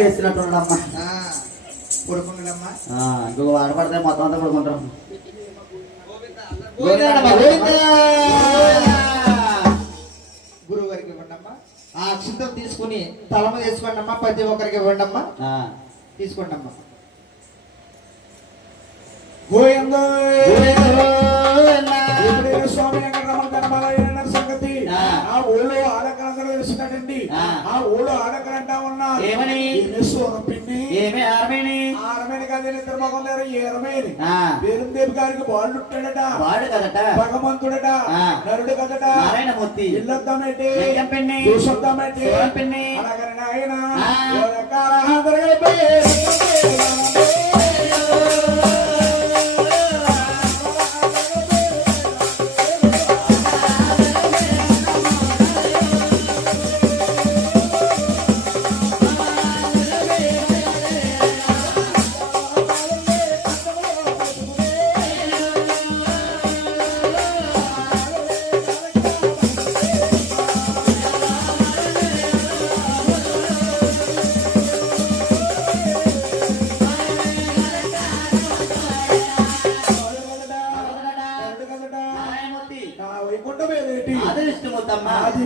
గాలి వేస్తున్నట్టున్నాడమ్మా. పడుకున్నాడమ్మా. ఇంకొక వాడ పడితే మొత్తం అంతా పడుకుంటాం. గురువు గారికి ఇవ్వండి అమ్మా. ఆ అక్షంతం తీసుకుని తల మీద వేసుకోండి అమ్మా. ప్రతి ఒక్కరికి ఇవ్వండి అమ్మా. తీసుకోండి అమ్మా. స్వామి వెంకటరమణ సంగతి ఆ ఊళ్ళో ఆడకలందరూ తెలిసినట్టండి. ఆ ఊళ్ళో ఆడకలంటా ఉన్నారు ఏమని? పిన్ని ఆరమేని కాదు తిరుమగం లేరు ఏరమేని పేరుదేవి గారికి బాళ్ళు ఉంటాడట. వాడు కదట భగవంతుడట. నరుడు కదట. నారాయణమూర్తి ఇల్లొద్దామేటి పెన్ని చూసొద్దామేటి పెన్ని అలాగని ఆయన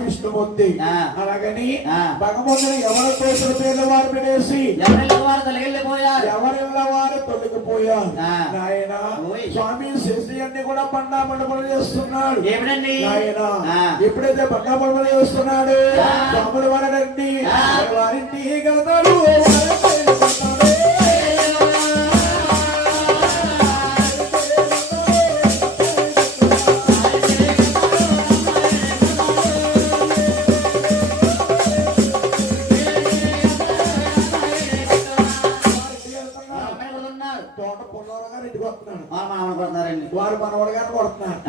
విష్ణుమూర్తి. అలాగని భగవంతుని ఎవరి కోసం పేర్లు వారు పెట్టేసి ఎవరిళ్ళ వారు తొలగిపోయారు. ఆయన స్వామి శేషయ్యన్ని కూడా బండా మండపలు చేస్తున్నాడు. ఆయన ఎప్పుడైతే బండా మండపలు చేస్తున్నాడు స్వాములు వారండి వారింటికి వెళ్తాడు. వారు మనవడు గారిని కొడుతున్నారు.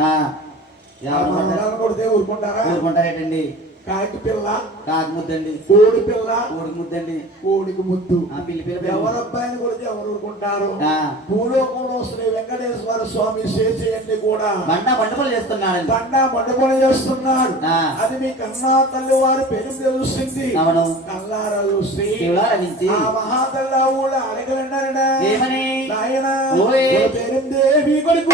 కొడితే ఊరుకుంటారా? ఊరుకుంటారేటండి. కాకి పిల్ల కాకి ముద్దండి. కోడి పిల్ల కోడికి ముద్దండి. కోడికి ముద్దు. పిల్లి పిల్ల ఎవరు అబ్బాయిని కొడితే ఎవరు ఊరుకుంటారు? భూలోకంలో శ్రీ వెంకటేశ్వర స్వామి శేషయ్యన్ని కూడా బండా మండపలు చేస్తున్నాడు. బండా మండపలు చేస్తున్నాడు. అది మీ కన్నా తల్లి వారు పెరుగు తెలుస్తుంది. కల్లారా చూసి ఆ మహాతల్లి ఊళ్ళో అడగలన్నారడా ఏమని? ఆయన పేరుందేవి కొడుకు